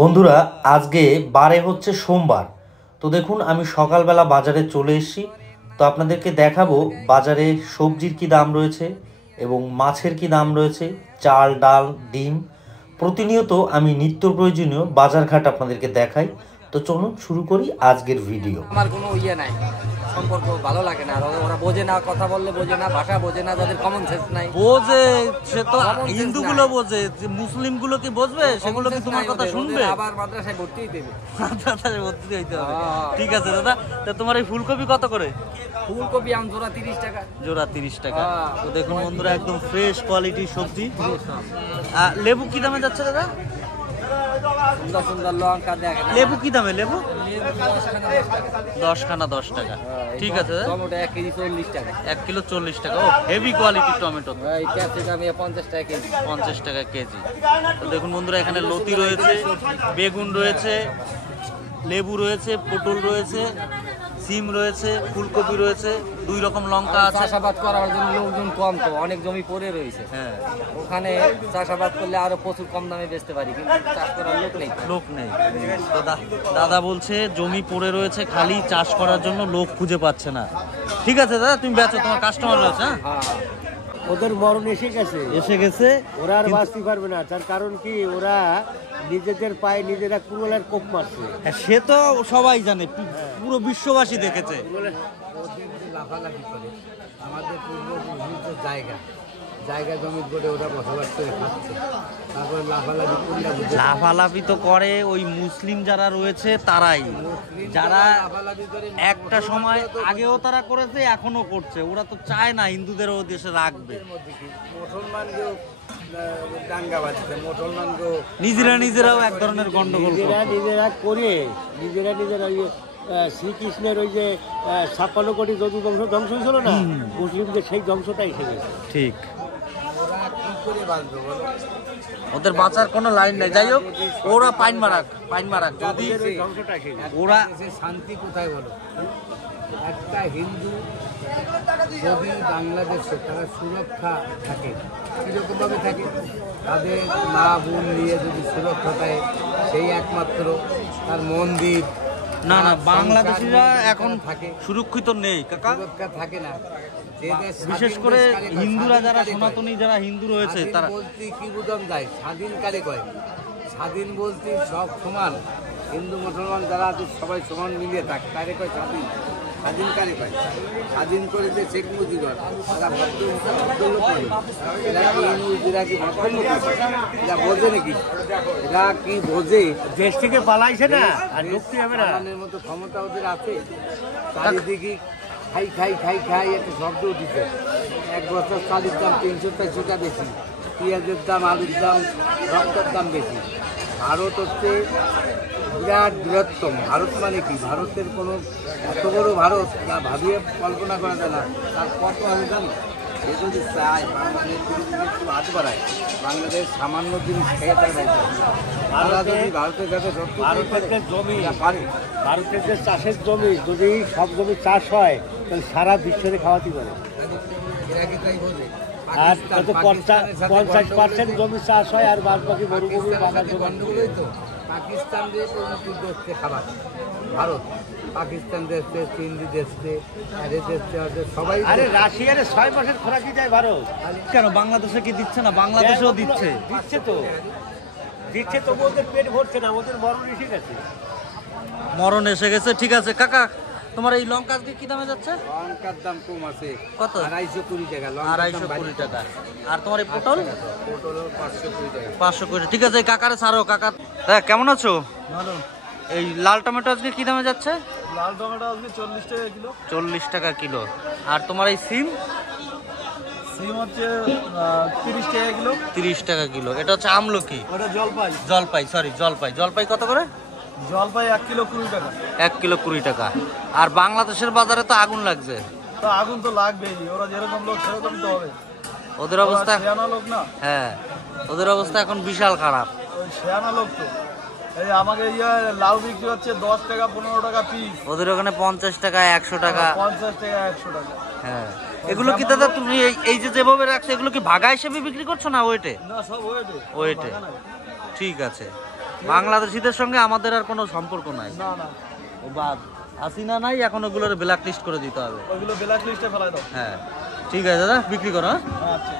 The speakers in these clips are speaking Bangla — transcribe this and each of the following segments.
বন্ধুরা, আজকে বারে হচ্ছে সোমবার। তো দেখুন, আমি সকালবেলা বাজারে চলে এসেছি। তো আপনাদেরকে দেখাবো বাজারে সবজির কি দাম রয়েছে এবং মাছের কি দাম রয়েছে, চাল ডাল ডিম। প্রতিনিয়ত আমি নিত্য প্রয়োজনীয় বাজারঘাট আপনাদেরকে দেখাই। তো চলুন শুরু করি আজকের ভিডিও। আমার কোনো নাই, সম্পর্ক ভালো লাগে না। আর ওরা বোঝে না, কথা বললে বোঝে না, ভাষা বোঝে না, যাদের কমন সেন্স নাই। বোঝে সে তো হিন্দুগুলো বোঝে, মুসলিম গুলো কি বুঝবে? সেগুলো কি তোমার কথা শুনবে? আবার মাদ্রাসায় ভর্তিই দেবে, মাদ্রাসায় ভর্তি হইতে হবে। ঠিক আছে দাদা, তো তোমার এই ফুলকপি কত করে? ফুলকপি আম জোড়া 30 টাকা। জোড়া 30 টাকা। তো দেখুন বন্ধুরা, একদম ফ্রেশ কোয়ালিটির সবজি। লেবু কি দামে যাচ্ছে দাদা? সুন্দর সুন্দর লঙ্কা দেখেন। লেবু কি দামে? লেবু 10 খানা 10 টাকা। ঠিক আছে। টমেটো 1 কেজি 40 টাকা। 1 কিলো 40 টাকা। ও হেভি কোয়ালিটির টমেটো। এই ক্যাপসিকাম 50 টাকা কেজি। 50 টাকা কেজি। তো দেখুন বন্ধুরা, এখানে লতি রয়েছে, বেগুন রয়েছে, লেবু রয়েছে, পটল রয়েছে, সিম রয়েছে, ফুলকপি রয়েছে, 2 রকম লঙ্কা আছে। চাষাবাদ করার জন্য লোকজন কম, তো অনেক জমি পড়ে রয়েছে। হ্যাঁ, ওখানে চাষাবাদ করলে আরো প্রচুর কম দামে বেচতে পারি, কিন্তু চাষ করার লোক নেই। তো দাদা বলছে জমি পড়ে রয়েছে, খালি চাষ করার জন্য লোক খুঁজে পাচ্ছে না। ঠিক আছে দাদা, তুমি বেচো, তোমার কাস্টমার রয়েছে। হ্যাঁ, ওদের মরণ এসে গেছে, ওরা আর বাঁচতে পারবে না। তার কারণ কি, ওরা নিজেদের পায়ে নিজেরা কুড়োলের কোপ মারছে। সে তো সবাই জানে, পুরো বিশ্ববাসী দেখেছে। লাফালাফি করে আমাদের পূর্বপুরুষদের জায়গা জমি করে ওরা বসবাস করে খাচ্ছে, তারপর লাফালাফি তো করে ওই মুসলিম যারা রয়েছে তারাই, যারা একটা সময় আগেও তারা করেছে, এখনো করছে। ওরা তো চায় না হিন্দুদের ও দেশে রাখবে। মুসলমানকেও দাঙ্গা বাজছে, মুসলমানকেও নিজেরাও এক ধরনের গন্ডগোল নিজেরা করে নিজেরা শ্রীকৃষ্ণের ওই যে 56 কোটি যদু ধ্বংস হয়েছিল না, মুসলিমদের সেই ধ্বংসটাই এসে গেছে। ঠিক, ওদের বাঁচার কোনো লাইন নেই। যাই হোক, ওরা পাইন মারাক যদি ওরা শান্তি কোথায় বলো? একটা হিন্দু যদি বাংলাদেশে তারা সুরক্ষা থাকে, কীরকমভাবে থাকে? তাদের মা বোন নিয়ে যদি সুরক্ষা পায়, সেই একমাত্র তার মন্দির। না, বাংলাদেশিরা এখন থাকে সুরক্ষিত নেই কাকা, সুরক্ষা থাকে না। বিশেষ করে হিন্দুরা, যারা সনাতনী যারা হিন্দু রয়েছে, তারা বলতে কি বুঝাম যায়, স্বাধীনকালে কয় স্বাধীন বলতে সব সমান, হিন্দু মুসলমান যারা আছে সবাই সমান মিলিয়ে থাকে, তারে কয় স্বাধীনকালে কয়। স্বাধীন করেছে শেখ মুজিবুর, তারা এরা কি এরা বোঝে নাকি? এরা কি বোঝে? দেশ থেকে পালাইছে না, আর ঢুকতে হবে না। মতো ক্ষমতা ওদের আছে। চারিদিকে খাই একটা শব্দ উঠেছে। 1 বছর চালের দাম 300-400 টাকা বেশি, পেঁয়াজের দাম, আলুর দাম, রক্তের দাম বেশি। ভারত হচ্ছে বিরাট বৃহত্তম। ভারত মানে কি? ভারতের কোনো এত বড় ভারত যা ভাবিয়ে কল্পনা করা যায় না। তার কত আমি জানি, সে যদি চায় বাংলাদেশ একটু হাত বাড়ায়, বাংলাদেশ সামান্য জিনিস খেয়ে থাকে। ভারতের কাছে ভারতের যে জমি পারে, ভারতের যে চাষের জমি, যদি সব জমি চাষ হয় তাহলে সারা বিশ্বরে খাওয়াতে পারে। আর 50% জমি চাষ হয়, আর বাদ বাকি মরুভূমি গন্ডগোলই তো। পাকিস্তানের দেশকে খাবার ভারত, পাকিস্তান দেশে, চীন দেশে, সবাই। আরে রাশিয়ার 6 মাসের খোরাকি দেয় ভারত। কেন বাংলাদেশে কি দিচ্ছে না? বাংলাদেশেও দিচ্ছে তো ওদের পেট ভরছে না, ওদের মরণ এসে গেছে। ঠিক আছে কাকা, তোমার এই লঙ্কা আজকে কি দামে যাচ্ছে? লঙ্কার দাম কম আছে, কত? 220 টাকা। 220 টাকা। আর তোমার এই পটল? 520 টাকা। 520। ঠিক আছে, কাকারে ছাড়ো। কাকা কেমন আছো? ভালো। এই লাল টমেটো আজকে কি দামে যাচ্ছে? লাল টমেটো আজকে 40 টাকা কিলো। 40 টাকা কিলো। আর তোমার এই সিম? সিম হচ্ছে 30 টাকা কিলো। 30 টাকা কিলো। এটা হচ্ছে আমলকি। ওটা জলপাই। জলপাই কত করে? জলপাই 1 কিলো 20 টাকা। 1 কিলো 20 টাকা। আর বাংলাদেশের বাজারে তো আগুন লাগছে। তো আগুন তো লাগবেই, ওরা যেরকম লোক সেরকম তো হবে। ওদের অবস্থা শেয়ানা লোক না। হ্যাঁ, ওদের অবস্থা এখন বিশাল খারাপ। ওই শেয়ানা লোক তো। এই আমাকে লাউ বিক্রি হচ্ছে 10 টাকা 15 টাকা পিস। ওদের ওখানে 50 টাকা 100 টাকা। 50 টাকা 100 টাকা। হ্যাঁ, এগুলো কি দাদা তুমি এই যে যেভাবে রাখছো, এগুলো কি ভাগা হিসেবে বিক্রি করছো না ওয়েটে? না, সব ওয়েটে। ওয়েটে। ঠিক আছে। বাংলাদেশিদের সঙ্গে আমাদের আর কোনো সম্পর্ক নাই। ও বাদ হাসিনা নাই, এখন ওগুলোর ব্ল্যাক লিস্ট করে দিতে হবে। ওইগুলো ব্ল্যাক লিস্টে ফেলাই দাও। হ্যাঁ ঠিক আছে দাদা, বিক্রি করো। আচ্ছা।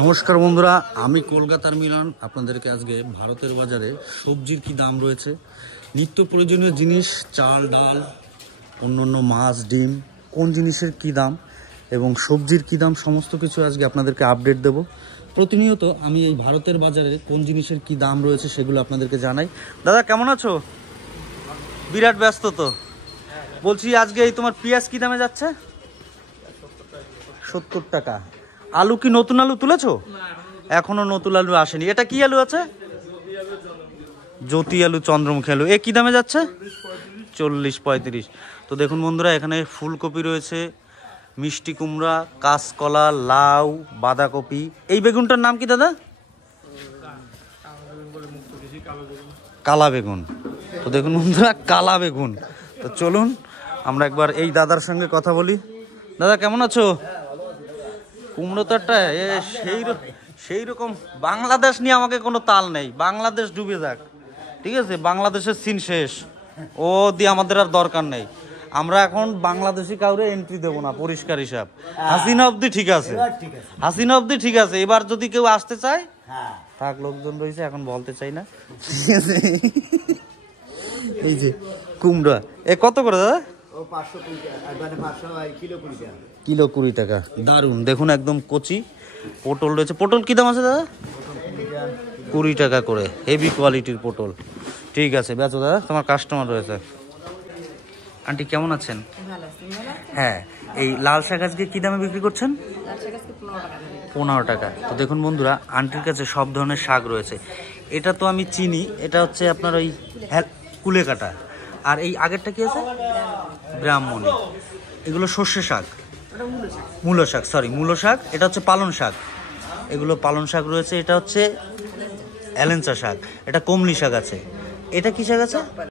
নমস্কার বন্ধুরা, আমি কলকাতার মিলন। আপনাদেরকে আজকে ভারতের বাজারে সবজির কি দাম রয়েছে, নিত্য প্রয়োজনীয় জিনিস, চাল ডাল, অন্য মাছ ডিম, কোন জিনিসের কি দাম এবং সবজির কি দাম, সমস্ত কিছু আজকে আপনাদেরকে আপডেট দেব। প্রতিনিয়ত আমি এই ভারতের বাজারে কোন জিনিসের কি দাম রয়েছে সেগুলো আপনাদেরকে জানাই। দাদা কেমন আছো? বিরাট ব্যস্ত তো। বলছি আজকে এই তোমার পেঁয়াজ কি দামে যাচ্ছে? 70 টাকা। আলু কি নতুন আলু তুলেছো? এখনো নতুন আলু আসেনি। এটা কি আলু আছে? জ্যোতি আলু, চন্দ্রমুখী আলু। এ কি দামে যাচ্ছে? 40-35। তো দেখুন বন্ধুরা, এখানে ফুলকপি রয়েছে, মিষ্টি কুমড়া, কাঁচকলা, লাউ, বাঁধাকপি। এই বেগুনটার নাম কি দাদা? কালা বেগুন। তো দেখুন বন্ধুরা, কালা বেগুন। তো চলুন আমরা একবার এই দাদার সঙ্গে কথা বলি। দাদা কেমন আছো? কুমড়ো তো একটা সেই রকম। বাংলাদেশ নিয়ে আমাকে কোনো তাল নেই, বাংলাদেশ ডুবে যাক, ঠিক আছে? বাংলাদেশের সিন শেষ, ও দিয়ে আমাদের আর দরকার নেই। আমরা এখন বাংলাদেশি কাউরে এন্ট্রি দেবো না, পরিষ্কার হিসাব। হাসিনা অব্দি ঠিক আছে, হাসিনা অব্দি ঠিক আছে। এবার যদি কেউ আসতে চায় থাক, লোকজন রয়েছে, এখন বলতে চাই না, ঠিক আছে? এই যে কুমড়া, এ কত করে দাদা? কিলো 20 টাকা। দারুন, দেখুন একদম কচি। পটল রয়েছে। পটল কি দাম আছে দাদা? 20 টাকা করে। হেভি কোয়ালিটির পটল। ঠিক আছে, বেচো দাদা, তোমার কাস্টমার রয়েছে। আন্টি কেমন আছেন? হ্যাঁ, এই লাল শাক আজকে কি দামে বিক্রি করছেন? 15 টাকা। তো দেখুন বন্ধুরা, আন্টির কাছে সব ধরনের শাক রয়েছে। এটা তো আমি চিনি, এটা হচ্ছে আপনার ওই কুলে কাটা। আর এই আগেরটা কি আছে? ব্রাহ্মণী। এগুলো সর্ষে শাক, মূলো শাক, সরি মূলো শাক। এটা হচ্ছে পালন শাক, এগুলো পালন শাক রয়েছে। এটা হচ্ছে এলেঞ্চা শাক, এটা কমলি শাক আছে। এটা কি শাক আছে?